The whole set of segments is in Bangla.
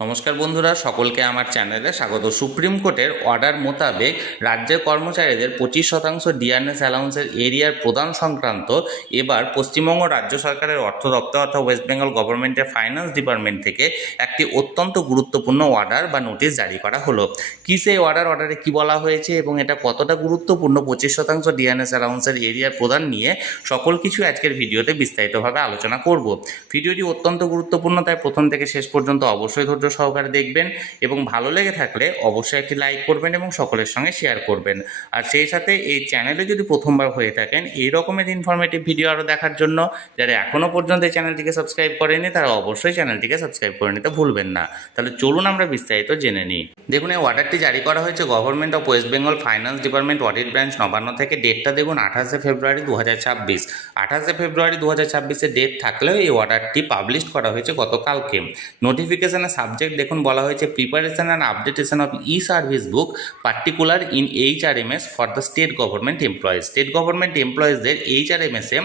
নমস্কার বন্ধুরা, সকলকে আমার চ্যানেলে স্বাগত। সুপ্রিম কোর্টের অর্ডার মোতাবেক রাজ্যের কর্মচারীদের 25% ডিআরএস অ্যালাউন্সের এরিয়ার প্রদান সংক্রান্ত এবার পশ্চিমবঙ্গ রাজ্য সরকারের অর্থ দপ্তর অর্থাৎ ওয়েস্ট বেঙ্গল গভর্নমেন্টের ফাইন্যান্স ডিপার্টমেন্ট থেকে একটি অত্যন্ত গুরুত্বপূর্ণ অর্ডার বা নোটিশ জারি করা হলো। কী সেই অর্ডারে কী বলা হয়েছে এবং এটা কতটা গুরুত্বপূর্ণ 25% ডিআরএস অ্যালাউন্সের এরিয়ার প্রদান নিয়ে সকল কিছু আজকের ভিডিওতে বিস্তারিতভাবে আলোচনা করব। ভিডিওটি অত্যন্ত গুরুত্বপূর্ণ, তাই প্রথম থেকে শেষ পর্যন্ত অবশ্যই ধৈর্য সহকারে দেখবেন এবং ভালো লেগে থাকলে অবশ্যই একটি লাইক করবেন এবং সকলের সঙ্গে শেয়ার করবেন। আর সেই সাথে এই চ্যানেলে যদি প্রথমবার হয়ে থাকেন এই রকমের ইনফরমেটিভ ভিডিও আরও দেখার জন্য যারা এখনও পর্যন্ত এই চ্যানেলটিকে সাবস্ক্রাইব করেনি তারা অবশ্যই চ্যানেলটিকে সাবস্ক্রাইব করে নিতে ভুলবেন না। তাহলে চলুন আমরা বিস্তারিত জেনে নিই। দেখুন, এই অর্ডারটি জারি করা হয়েছে government of West Bengal finance department audit branch Nabanna থেকে। ডেটটা দেখুন 28 ফেব্রুয়ারি 2026। 28 ফেব্রুয়ারি 2026 ডেট থাকলেও এই অর্ডারটি পাবলিশ করা হয়েছে গতকালকে। নোটিফিকেশনের সাবজেক্ট দেখুন বলা হয়েছে preparation and updatation of E service book particular in HRMS for the state government employees. State government এমপ্লয়িজদের এইচআরএমএসে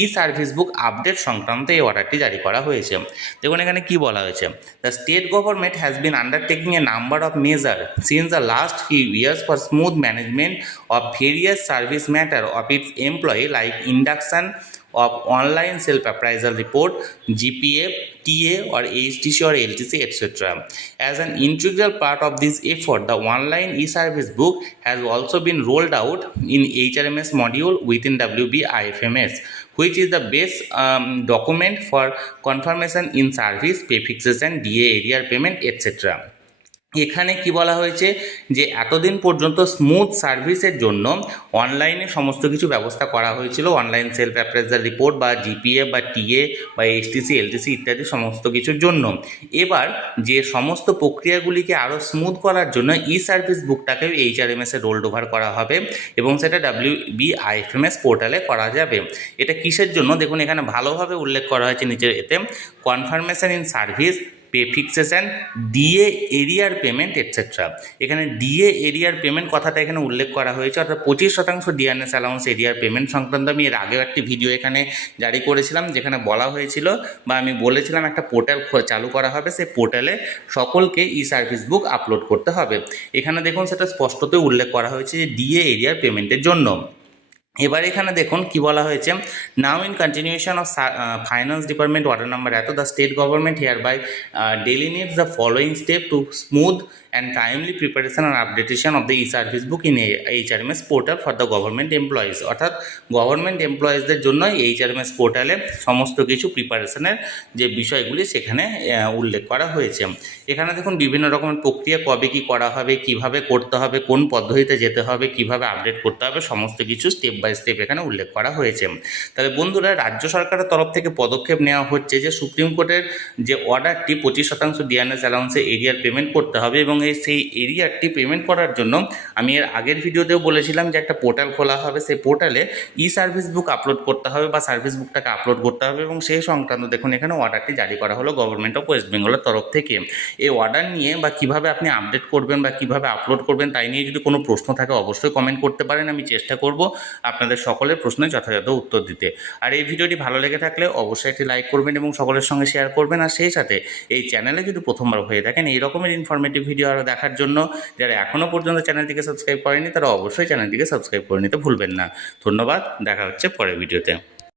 ই সার্ভিস বুক আপডেট সংক্রান্ত এই অর্ডারটি জারি করা হয়েছে। দেখুন এখানে কি বলা হয়েছে, the state government has been undertaking A number of measure since the last few years for smooth management of various service matter of its employee like induction of online self-appraisal report, GPA, TA or HTC or LTC, etc. As an integral part of this effort, the online e-service book has also been rolled out in HRMS module within WB IFMS, which is the base document for confirmation in service, pay fixation, DA area payment, etc. এখানে কি বলা হয়েছে যে এতদিন পর্যন্ত স্মুথ সার্ভিসের জন্য অনলাইনে সমস্ত কিছু ব্যবস্থা করা হয়েছিল। অনলাইন সেলফ অ্যাপ্রেজাল রিপোর্ট বা জিপিএ বা টিএ বা এইচটিসি এলটিসি ইত্যাদি সমস্ত কিছুর জন্য এবার যে সমস্ত প্রক্রিয়াগুলিকে আরও স্মুথ করার জন্য ই সার্ভিস বুকটাকেও এইচআরএমএসে রোল্ড ওভার করা হবে এবং সেটা WBIFMS পোর্টালে করা যাবে। এটা কিসের জন্য দেখুন এখানে ভালোভাবে উল্লেখ করা হয়েছে নিচের এতে, confirmation in service, pay fixation, DA এরিয়ার পেমেন্ট এটসেট্রা। এখানে ডিএ এরিয়ার পেমেন্ট কথাটা এখানে উল্লেখ করা হয়েছে, অর্থাৎ 25% ডিআরএস অ্যালাউন্স এরিয়ার পেমেন্ট সংক্রান্ত আমি এর আগেও একটি ভিডিও এখানে জারি করেছিলাম যেখানে বলা হয়েছিল বা আমি বলেছিলাম একটা পোর্টাল চালু করা হবে, সেই পোর্টালে সকলকে ই সার্ভিস বুক আপলোড করতে হবে। এখানে দেখুন সেটা স্পষ্টতই উল্লেখ করা হয়েছে যে ডিএ এরিয়ার পেমেন্টের জন্য। এবার এখানে দেখুন কি বলা হয়েছে, now in continuation of finance department order number এত, the state government hereby delineates the following step to smooth and timely preparation and updatation of the e-service book in HRMS portal for the government employees। অর্থাৎ গভর্নমেন্ট এমপ্লয়িজদের জন্য HRMS পোর্টালে সমস্ত কিছু প্রিপারেশনের যে বিষয়গুলি সেখানে উল্লেখ করা হয়েছে। এখানে দেখুন বিভিন্ন রকমের প্রক্রিয়া কবে কী করা হবে, কিভাবে করতে হবে, কোন পদ্ধতিতে যেতে হবে, কিভাবে আপডেট করতে হবে, সমস্ত কিছু স্টেপ বাই স্টেপ এখানে উল্লেখ করা হয়েছে। তাহলে বন্ধুরা, রাজ্য সরকারের তরফ থেকে পদক্ষেপ নেওয়া হচ্ছে যে সুপ্রিম কোর্টের যে অর্ডারটি 25% ডিআরএস অ্যালাউন্সে এরিয়ার পেমেন্ট করতে হবে এবং সেই এরিয়ারটি পেমেন্ট করার জন্য আমি এর আগের ভিডিওতেও বলেছিলাম যে একটা পোর্টাল খোলা হবে, সেই পোর্টালে ই সার্ভিস বুক আপলোড করতে হবে বা সার্ভিস বুকটাকে আপলোড করতে হবে এবং সেই সংক্রান্ত দেখুন এখানে অর্ডারটি জারি করা হলো গভর্নমেন্ট অফ ওয়েস্ট বেঙ্গলের তরফ থেকে। এই অর্ডার নিয়ে বা কিভাবে আপনি আপডেট করবেন বা কিভাবে আপলোড করবেন তাই নিয়ে যদি কোনো প্রশ্ন থাকে অবশ্যই কমেন্ট করতে পারেন, আমি চেষ্টা করব আপনাদের সকলের প্রশ্নের যথাযথ উত্তর দিতে। আর এই ভিডিওটি ভালো লেগে থাকলে অবশ্যই একটি লাইক করবেন এবং সকলের সঙ্গে শেয়ার করবেন। আর সেই সাথে এই চ্যানেলে যদি প্রথমবার হয়ে থাকেন এই রকমের ইনফরমেটিভ ভিডিও আরও দেখার জন্য যারা এখনও পর্যন্ত চ্যানেলটিকে সাবস্ক্রাইব করেনি তারা অবশ্যই চ্যানেলটিকে সাবস্ক্রাইব করে নিতে ভুলবেন না। ধন্যবাদ, দেখা হচ্ছে পরের ভিডিওতে।